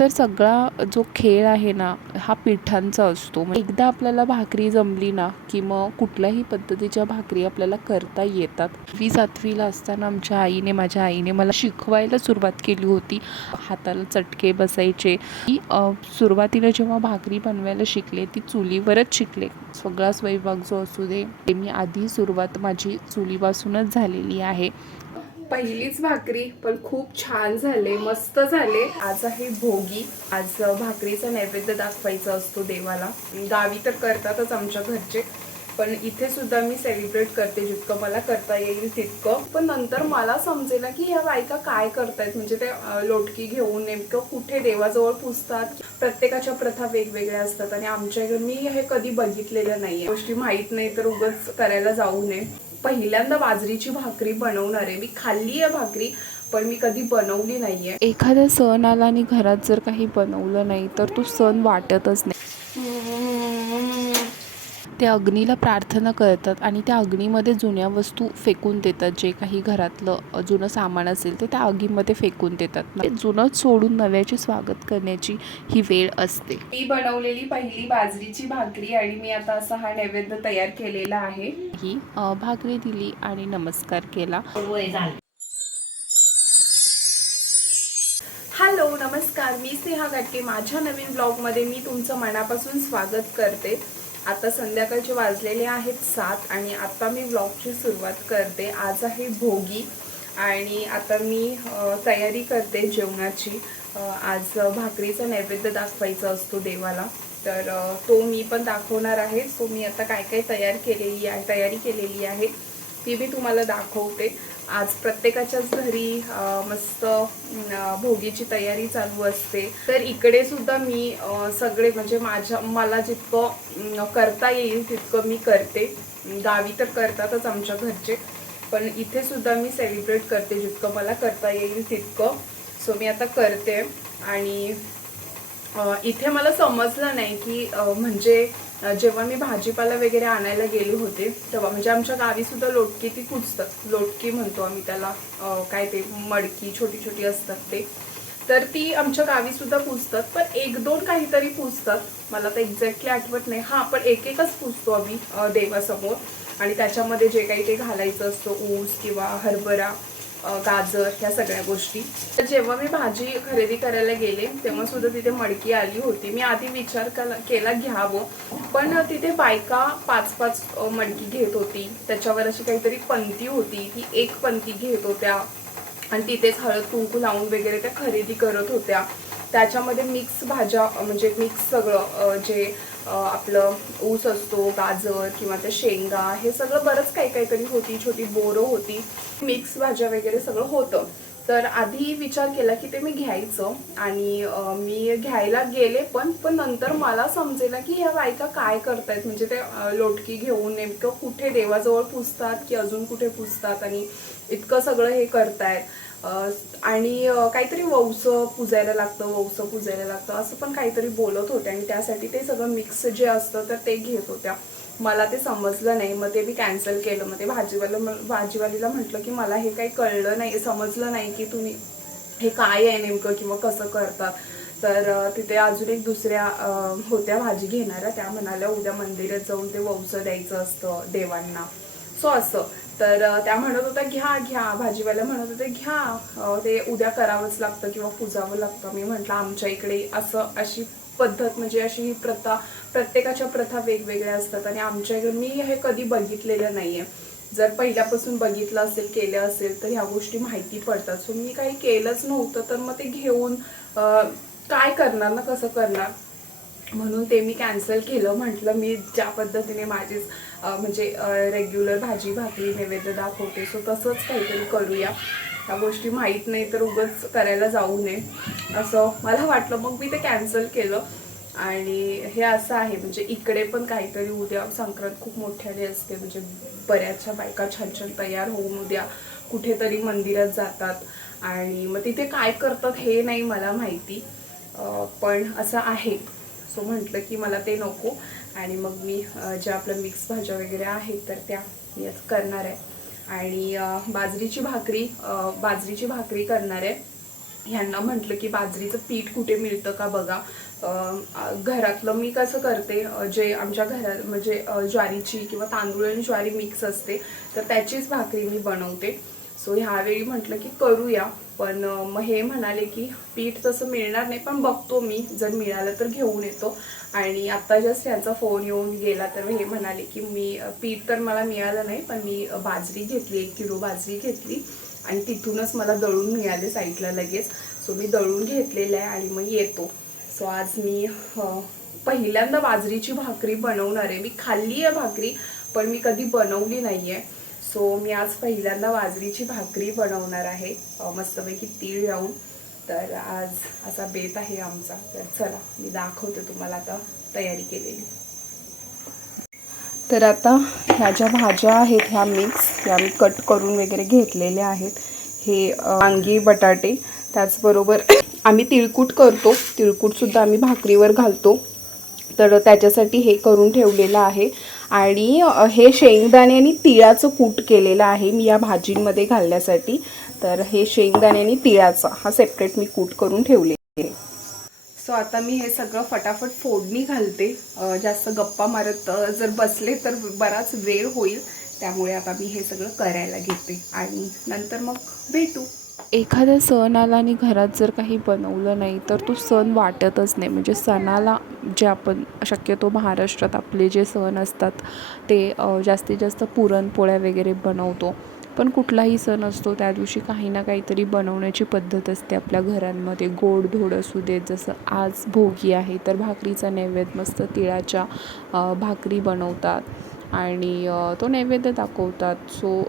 तर सगळा जो खेळ आहे ना हा पिठांचा असतो. मग एकदा आपल्याला भाकरी जमली ना की मग कुठल्याही पद्धतीच्या भाकरी आपल्याला करता येतात. मी सातवीला असताना आमच्या आईने माझ्या आईने मला शिकवायला सुरुवात केली होती. हाताला चटके बसायचे. की सुरुवातीला जेव्हा भाकरी बनवायला शिकले ती चुलीवरच शिकले. सगळा स्वयंपाक जो असू दे ते मी आधी सुरुवात माझी चुलीपासूनच झालेली आहे. पहिलीच भाकरी पण खूप छान झाले मस्त झाले. आज आहे भोगी. आज भाकरीचा नैवेद्य दाखवायचा असतो देवाला. गावी तर करतातच आमच्या घरचे पण इथे सुद्धा मी सेलिब्रेट करते. जितकं मला करता येईल तितकं. पण नंतर मला समजेल की ह्या बायका काय करतायत? म्हणजे ते लोटकी घेऊन नेमकं कुठे देवाजवळ पुजतात प्रत्येकाच्या प्रथा वेगवेगळ्या असतात आणि आमच्या मी हे कधी बघितलेलं नाहीये. गोष्टी माहीत नाही तर उगाच करायला जाऊ नये. पहिल्यांदा बाजरीची भाकरी बनवणार आहे. मी खाल्ली आहे भाकरी पण मी कधी बनवली नाहीये. एखाद्या सण आला आणि घरात जर काही बनवलं नाही तर तो सण वाटतच नाही. ते अग्नीला प्रार्थना करतात आणि त्या अग्नीमध्ये जुन्या वस्तू फेकून देतात. जे काही घरातलं जुनं सामान असेल ते त्या आगीमध्ये फेकून देतात. ते जुनं सोडून नव्याचे स्वागत करण्याची ही वेळ असते. मी बनवलेली पहिली बाजरीची भाकरी आणि मी आता असा हा नैवेद्य तयार केलेला आहे. ही भाकरी दिली आणि नमस्कार केला. हॅलो नमस्कार. मी स्नेहा गटके माझ्या नवीन ब्लॉगमध्ये मी तुमचं मनापासून स्वागत करते. आता संध्याकाळचे वाजलेले आहेत सात आणि आता मी ब्लॉगची सुरुवात करते. आज आहे भोगी आणि आता मी तयारी करते जेवणाची. आज भाकरीचा नैवेद्य दाखवायचा असतो देवाला. तर तो मी पण दाखवणार आहे. सो मी आता काय काय तयार केलेली आहे तयारी केलेली आहे ती मी तुम्हाला दाखवते. आज प्रत्येकाच्याच घरी मस्त भोगीची तयारी चालू असते. तर इकडे सुद्धा मी सगळे म्हणजे माझ्या मला जितकं करता येईल तितकं मी करते. गावी तर करतातच आमच्या घरचे. पण इथे सुद्धा मी सेलिब्रेट करते जितकं मला करता येईल तितकं. सो मी आता करते. आणि इथे मला समजलं नाही की म्हणजे जेव्हा मी भाजीपाला वगैरे आणायला गेले होते तेव्हा म्हणजे आमच्या गावी सुद्धा लोटकी ती कुचतात लोटकी म्हणतो आम्ही त्याला. काय ते मडकी छोटी छोटी असतात ते. तर ती आमच्या गावी सुद्धा पुजतात पण एक दोन काहीतरी पुजतात. मला तर एक्झॅक्टली आठवत नाही. हा पण एक एकच पुजतो आम्ही देवासमोर. आणि त्याच्यामध्ये जे काही ते घालायचं असतं ऊस किंवा हरभरा गाजर ह्या सगळ्या गोष्टी. तर जेव्हा मी भाजी खरेदी करायला गेले तेव्हा सुद्धा तिथे मडकी आली होती. मी आधी विचार केला केला घ्यावं पण तिथे बायका पाच पाच मडकी घेत होती. त्याच्यावर अशी काहीतरी पंक्ती होती. ती एक पंक्ती घेत होत्या. आणि तिथेच हळद कुंकू लावून वगैरे त्या खरेदी करत होत्या. त्याच्यामध्ये मिक्स भाज्या म्हणजे मिक्स सगळं जे आपलं ऊस असतो गाजर किंवा त्या शेंगा हे सगळं बरंच काही काही तरी होती छोटी बोरं होती. मिक्स भाज्या वगैरे सगळं होतं. तर आधी विचार केला की ते मी घ्यायचं आणि मी घ्यायला गेले पण पण नंतर मला समजेल की ह्या बायका काय करतायत. म्हणजे ते लोटकी घेऊन नेमकं कुठे देवाजवळ पुजतात की अजून कुठे पुजतात आणि इतकं सगळं हे करतायत. आणि काहीतरी वौसं पुजायला लागतं वौसं पुजायला लागतं असं पण काहीतरी बोलत होते आणि त्यासाठी ते सगळं मिक्स जे असतं तर ते घेत होत्या. मला ते समजलं नाही. मग ते मी कॅन्सल केलं. मग ते भाजीवाला भाजीवालीला म्हटलं की मला हे काही कळलं नाही. समजलं नाही की तुम्ही हे काय आहे नेमकं किंवा कसं करतात तर तिथे अजून एक दुसऱ्या होत्या भाजी घेणाऱ्या. त्या म्हणाल्या उद्या मंदिरात जाऊन ते वंश द्यायचं असतं देवांना. सो असं. तर त्या म्हणत होत्या घ्या घ्या. भाजीवाल्या म्हणत होते घ्या. ते उद्या करावंच लागतं किंवा पुजावं लागतं. मी म्हटलं आमच्या इकडे असं अशी पद्धत म्हणजे अशी ही प्रथा प्रत्येकाच्या प्रथा वेगवेगळ्या असतात आणि आमच्या इकडे मी हे कधी बघितलेलं नाहीये. जर पहिल्यापासून बघितलं असेल केलं असेल तर ह्या गोष्टी माहिती पडतात. सो मी काही केलंच नव्हतं तर मग ते घेऊन काय करणार ना कसं करणार? म्हणून ते मी कॅन्सल केलं. म्हटलं मी ज्या पद्धतीने माझीच म्हणजे रेग्युलर भाजी भाकरी नैवेद्य दाखवते सो तसंच काहीतरी करूया. ह्या गोष्टी माहीत नाही तर उगाच करायला जाऊ नये. असं मला वाटलं. मग मी ते कॅन्सल केलं. आणि हे असं आहे म्हणजे इकडे पण काहीतरी उद्या संक्रांत खूप मोठ्याने असते म्हणजे बऱ्याचशा बायका छान छान तयार होऊन उद्या कुठेतरी मंदिरात जातात. आणि मग तिथे काय करतात हे नाही मला माहिती अं, पण असं आहे. सो म्हटलं की मला ते नको. आणि मग मी ज्या आपल्या मिक्स भाज्या वगैरे आहेत तर त्या मी आज करणार आहे. आणि बाजरीची भाकरी बाजरीची भाकरी करणार आहे. ह्यांना म्हटलं की बाजरीचं पीठ कुठे मिळतं का बघा. घरातलं मी कसं करते जे आमच्या घरात म्हणजे ज्वारीची किंवा तांदूळ आणि ज्वारी मिक्स असते तर त्याचीच भाकरी मी बनवते. सो ह्यावेळी म्हटलं की करूया पण मग हे म्हणाले की पीठ तसं मिळणार नाही पण बघतो मी जर मिळालं तर घेऊन येतो. आणि आत्ता जस्ट यांचा फोन येऊन गेला तर हे म्हणाले की मी पीठ तर मला मिळालं नाही पण मी बाजरी घेतली एक किलो बाजरी घेतली. आणि तिथूनच मला दळून मिळाले साईडला लगेच. सो मी दळून घेतलेलं आहे आणि मग येतो. सो आज मी पहिल्यांदा बाजरीची भाकरी बनवणार आहे. मी खाल्ली आहे भाकरी पण मी कधी बनवली नाही आहे सो मी आज पहिल्यांदा बाजरीची भाकरी बनवणार आहे. मस्तपैकी तीळ लावून. तर आज असा बेत आहे आमचा. तर चला मी दाखवते तुम्हाला आता तयारी केलेली. तर आता ह्या ज्या भाज्या आहेत ह्या मिक्स ह्या मी कट करून वगैरे घेतलेल्या आहेत. हे वांगी बटाटे त्याचबरोबर आम्ही तिळकूट करतो. तिळकूटसुद्धा आम्ही भाकरीवर घालतो. तर त्याच्यासाठी हे करून ठेवलेलं आहे. आणि हे शेंगदाणे आणि तिळाचं कूट केलेलं आहे मी या भाजींमध्ये घालण्यासाठी. तर हे शेंगदाणे आणि तिळाचा हा सेपरेट मी कूट करून ठेवले आहे. सो आता मी हे सगळं फटाफट फोडणी घालते. जास्त गप्पा मारत जर बसले तर बराच वेळ होईल. त्यामुळे आता मी हे सगळं करायला घेते. आणि नंतर मग भेटू. एखाद्या सणाला आणि घरात जर काही बनवलं नाही तर तो सण वाटतच नाही. म्हणजे सणाला जे आपण शक्यतो महाराष्ट्रात आपले जे सण असतात ते जास्तीत जास्त पुरणपोळ्या वगैरे बनवतो. पण कुठलाही सण असतो त्या दिवशी काही ना काहीतरी बनवण्याची पद्धत असते आपल्या घरांमध्ये. गोडधोड असू देत जसं आज भोगी आहे तर भाकरीचा नैवेद्य मस्त तिळाच्या भाकरी बनवतात आणि तो नैवेद्य दाखवतात. सो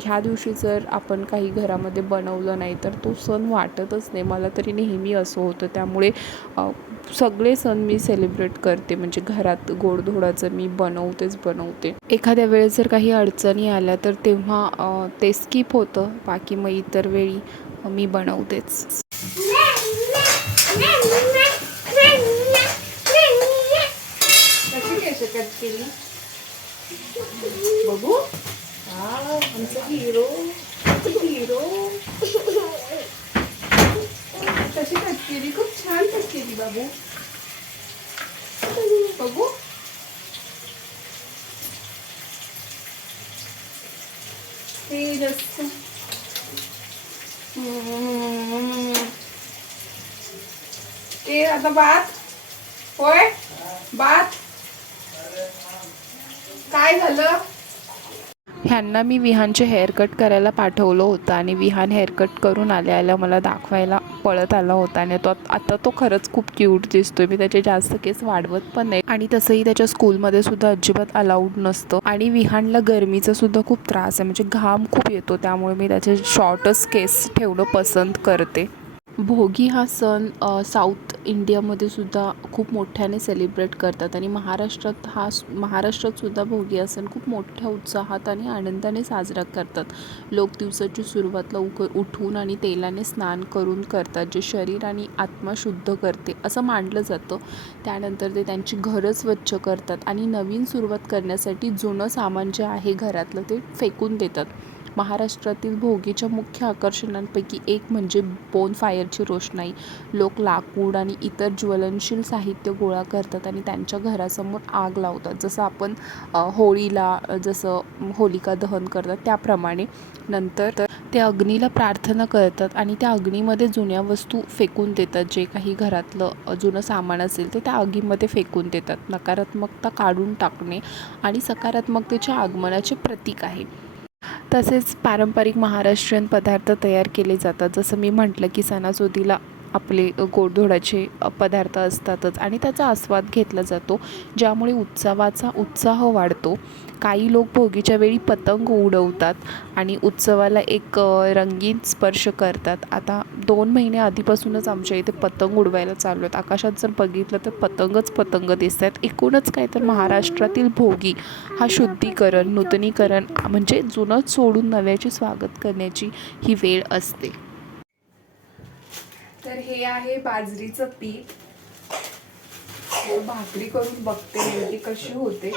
ह्या दिवशी जर आपण काही घरामध्ये बनवलं नाही तर तो सण वाटतच नाही. मला तरी नेहमी असं होतं. त्यामुळे सगळे सण मी सेलिब्रेट करते. म्हणजे घरात गोडधोडाचं मी बनवतेच बनवते. एखाद्या वेळेस जर काही अडचणी आल्या तर तेव्हा ते स्किप होतं. बाकी मग इतर वेळी मी बनवतेच. बघू. कशी आमचा हिरो हिरो कशी कट केली खूप छान कट केली बाबू बघू ते जास्त ते आता बात. होय? बात. काय झालं? ह्यांना मी विहानचे हेअरकट करायला पाठवलं होतं आणि विहान हेअरकट करून आल्याला मला दाखवायला पळत आला होता आणि तो आता तो खरंच खूप क्यूट दिसतोय. मी त्याचे जास्त केस वाढवत पण नाही. आणि तसंही त्याच्या स्कूलमध्ये सुद्धा अजिबात अलाउड नसतं. आणि विहानला गरमीचा सुद्धा खूप त्रास आहे. म्हणजे घाम खूप येतो. त्यामुळे मी त्याचे शॉर्टच केस ठेवणं पसंत करते. भोगी हा सण साऊथ इंडियामध्ये सुद्धा खूप मोठ्याने सेलिब्रेट करतात आणि महाराष्ट्रात हा स- महाराष्ट्रात सुद्धा भोगी हा सण खूप मोठ्या उत्साहात आणि आनंदाने साजरा करतात. लोक दिवसाची सुरुवात लवकर उठून आणि तेलाने स्नान करून करतात जे शरीर आणि आत्मा शुद्ध करते असं मानलं जातं. त्यानंतर ते त्यांची घरं स्वच्छ करतात आणि नवीन सुरुवात करण्यासाठी जुनं सामान जे आहे घरातलं ते फेकून देतात. महाराष्ट्रातील भोगीच्या मुख्य आकर्षणांपैकी एक म्हणजे बोन फायरची रोषणाई. लोक लाकूड आणि इतर ज्वलनशील साहित्य गोळा करतात आणि त्यांच्या घरासमोर आग लावतात. जसं आपण होळीला जसं होलिका दहन करतात त्याप्रमाणे. नंतर ते अग्नीला प्रार्थना करतात आणि त्या अग्नीमध्ये जुन्या वस्तू फेकून देतात. जे काही घरातलं जुनं सामान असेल ते त्या आगीमध्ये फेकून देतात. नकारात्मकता काढून टाकणे आणि सकारात्मकतेच्या आगमनाचे प्रतीक आहे. तसेच पारंपरिक महाराष्ट्रीयन पदार्थ तयार केले जातात. जसं मी म्हटलं की सणासुदीला आपले गोडधोडाचे पदार्थ असतातच आणि त्याचा आस्वाद घेतला जातो ज्यामुळे उत्सवाचा उत्साह वाढतो. काही लोक भोगीच्या वेळी पतंग उडवतात आणि उत्सवाला एक रंगीन स्पर्श करतात. आता दोन महिने आधीपासूनच आमच्या इथे पतंग उडवायला चालू आहेत. आकाशात जर बघितलं तर पतंगच पतंग दिसत आहेत. एकूणच काय तर महाराष्ट्रातील भोगी हा शुद्धीकरण नूतनीकरण म्हणजे जुनं सोडून नव्याचे स्वागत करण्याची ही वेळ असते. तर हे आहे बाजरीचं पीठ. भाकरी करून बघते नेमकी कशी होते.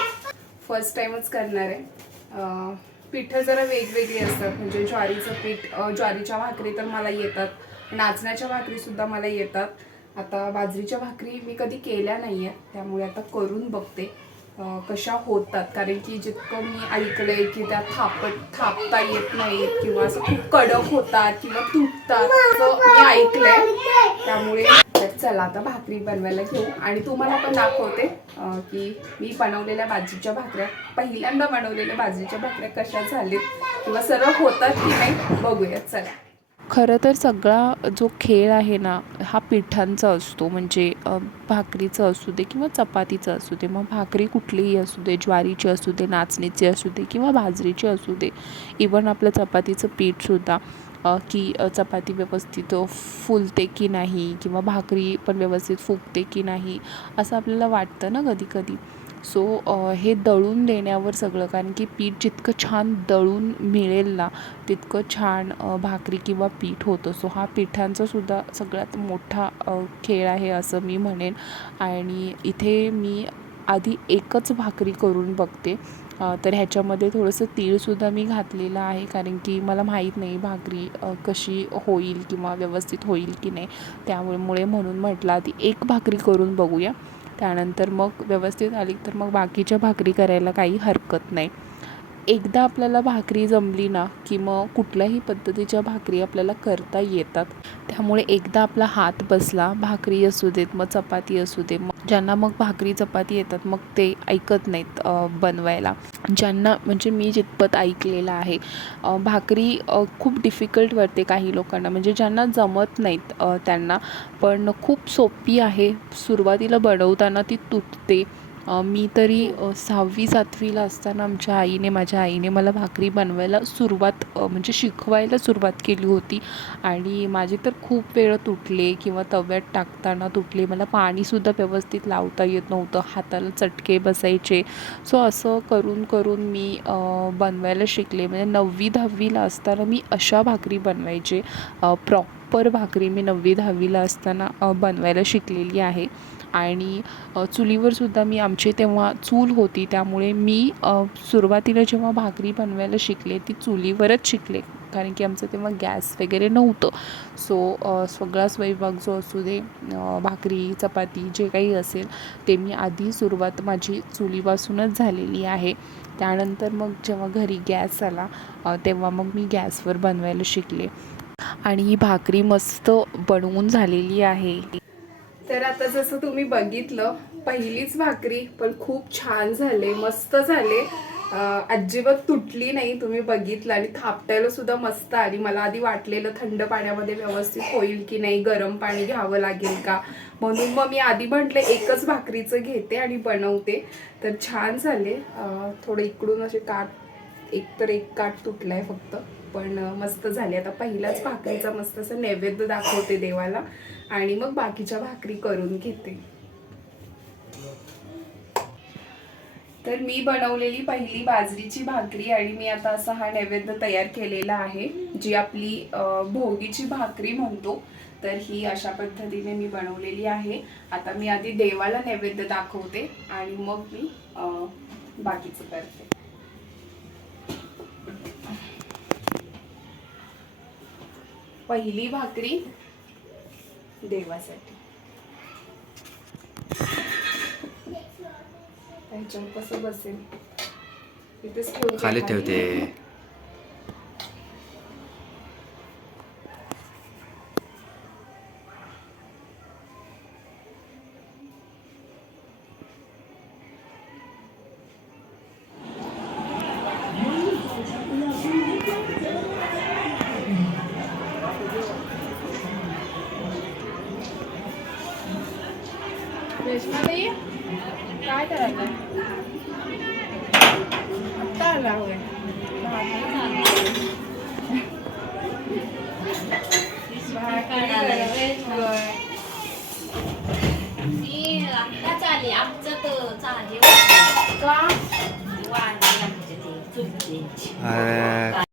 फर्स्ट टाइमच करणार आहे. पिठं जरा वेगवेगळी असतात. म्हणजे ज्वारीचं पीठ ज्वारीच्या भाकरी तर मला येतात. नाचण्याच्या भाकरीसुद्धा मला येतात. आता बाजरीच्या भाकरी मी कधी केल्या नाही आहेत त्यामुळे आता करून बघते. कशा होतात? कारण की जितकं मी ऐकलंय की त्या थापत थापता येत नाहीत किंवा असं खूप कडक होतात किंवा तुटतात असं मी ऐकलंय. त्यामुळे चला आता भाकरी बनवायला घेऊ. आणि तुम्हाला पण दाखवते की मी बनवलेल्या बाजरीच्या भाकऱ्या पहिल्यांदा बनवलेल्या बाजूच्या भाकऱ्या कशा झाल्यात किंवा सरळ होतात की नाही बघूयात. चला. खरं तर सगळा जो खेळ आहे ना हा पिठांचा असतो. म्हणजे भाकरीचं असू दे किंवा चपातीचं असू दे मग भाकरी कुठलीही असू दे ज्वारीची असू दे नाचणीची असू दे किंवा बाजरीची असू दे. इवन आपलं चपातीचं पीठसुद्धा की चपाती व्यवस्थित फुलते की नाही किंवा भाकरी पण व्यवस्थित फुगते की नाही असं आपल्याला वाटतं ना कधी कधी सो हे दळून देण्यावर सगळं कारण की पीठ जितकं छान दळून मिळेल ना तितकं छान भाकरी किंवा पीठ होतं. सो हा पिठांचा सुद्धा सगळ्यात मोठा खेळ आहे असं मी म्हणेन. आणि इथे मी आधी एकच भाकरी करून बघते. तर ह्याच्यामध्ये थोडंसं तीळसुद्धा मी घातलेलं आहे कारण की मला माहीत नाही भाकरी कशी होईल किंवा व्यवस्थित होईल की नाही. त्यामुळे म्हणून म्हटलं आधी एक भाकरी करून बघूया. त्यानंतर मग व्यवस्थित आली तर मग बाकीच्या भाकरी करायला काही हरकत नाही. एकदा आपल्याला भाकरी जमली ना की मग कुठल्याही पद्धतीच्या भाकरी आपल्याला करता येतात. त्यामुळे एकदा आपला हात बसला भाकरी असू देत मग चपाती असू दे मग ज्यांना मग भाकरी चपाती येतात मग ते ऐकत नाहीत बनवायला. ज्यांना म्हणजे मी जितपत ऐकलेलं आहे भाकरी खूप डिफिकल्ट वाटते काही लोकांना. म्हणजे ज्यांना जमत नाहीत त्यांना. पण खूप सोपी आहे सुरुवातीला बनवताना ती तुटते. मी तरी सहावी सातवीला असताना आमच्या आईने माझ्या आईने मला भाकरी बनवायला सुरुवात म्हणजे शिकवायला सुरुवात केली होती. आणि माझे तर खूप वेळ तुटले किंवा तव्यात टाकताना तुटले. मला पाणीसुद्धा व्यवस्थित लावता येत नव्हतं. हाताला चटके बसायचे. सो असं करून करून मी बनवायला शिकले. म्हणजे नववी दहावीला असताना मी अशा भाकरी बनवायचे. प्रॉपर भाकरी मी नववी दहावीला असताना बनवायला शिकलेली आहे. आणि चुलीवरसुद्धा मी आमची तेव्हा चूल होती त्यामुळे मी सुरुवातीला जेव्हा भाकरी बनवायला शिकले ती चुलीवरच शिकले कारण की आमचं तेव्हा गॅस वगैरे नव्हतं. सो सगळा स्वयंपाक जो असू दे भाकरी चपाती जे काही असेल ते मी आधी सुरुवात माझी चुलीपासूनच झालेली आहे. त्यानंतर मग जेव्हा घरी गॅस आला तेव्हा मग मी गॅसवर बनवायला शिकले. आणि ही भाकरी मस्त बनवून झालेली आहे. तर आता जसं तुम्ही बघितलं पहिलीच भाकरी पण खूप छान झाले मस्त झाले. अजिबात तुटली नाही तुम्ही बघितलं आणि थापटायला सुद्धा मस्त आली. मला आधी वाटलेलं थंड पाण्यामध्ये व्यवस्थित होईल की नाही गरम पाणी घ्यावं लागेल का? म्हणून मग मी आधी म्हटलं एकच भाकरीचं घेते आणि बनवते. तर छान झाले. थोडं इकडून असे काट एक तर एक काट तुटलाय फक्त. पण मस्त झाले. आता पहिलाच भाकरीचा मस्त असं नैवेद्य दाखवते देवाला. आणि मग बाकीच्या भाकरी करून घेते. तर मी बनवलेली पहिली बाजरीची भाकरी आणि मी आता असा हा नैवेद्य तयार केलेला आहे जी आपली भोगीची भाकरी म्हणतो तर ही अशा पद्धतीने मी बनवलेली आहे. आता मी आधी देवाला नैवेद्य दाखवते आणि मग मी बाकीचं करते. पहिली भाकरी देवासाठी. त्याच्यावर कसं बसेल? इथेच ठेवते खाली ठेवते. काय करायचं आत्ता आला होय भाकरी करायला. होय. आता चाले आमचं तर चाले का वाढले आमचे ते चुलते अरे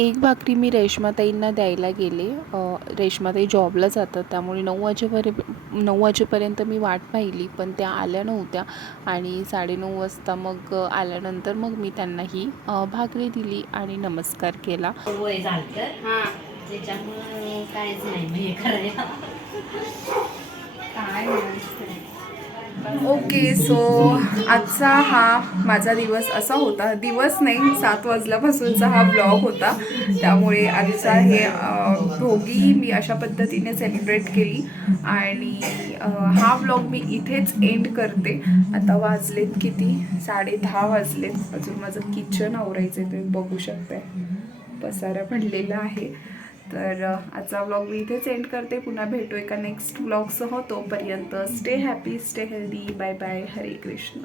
एक भाकरी मी रेश्माताईंना द्यायला गेले. रेश्माताई जॉबला जातात त्यामुळे नऊ वाजेपर्यंत नऊ वाजेपर्यंत मी वाट पाहिली पण त्या आल्या नव्हत्या. आणि साडेनऊ वाजता मग आल्यानंतर मग मी त्यांना ही भाकरी दिली आणि नमस्कार केला. वय हा. त्याच्यामुळं काहीच नाही काय ओके सो आजचा हा माझा दिवस असा होता. दिवस नाही सात वाजल्यापासूनचा हा ब्लॉग होता. त्यामुळे आजचा हे भोगी मी अशा पद्धतीने सेलिब्रेट केली. आणि हा ब्लॉग मी इथेच एंड करते. आता वाजलेत किती? साडे दहा वाजलेत. अजून माझं किचन आवरायचं तुम्ही बघू शकताय. पसारा पडलेला आहे. तर आजचा व्लॉग मी इथेच एंड करते. पुन्हा भेटू एका नेक्स्ट व्लॉगसह तोपर्यंत stay happy stay healthy bye bye Hare Krishna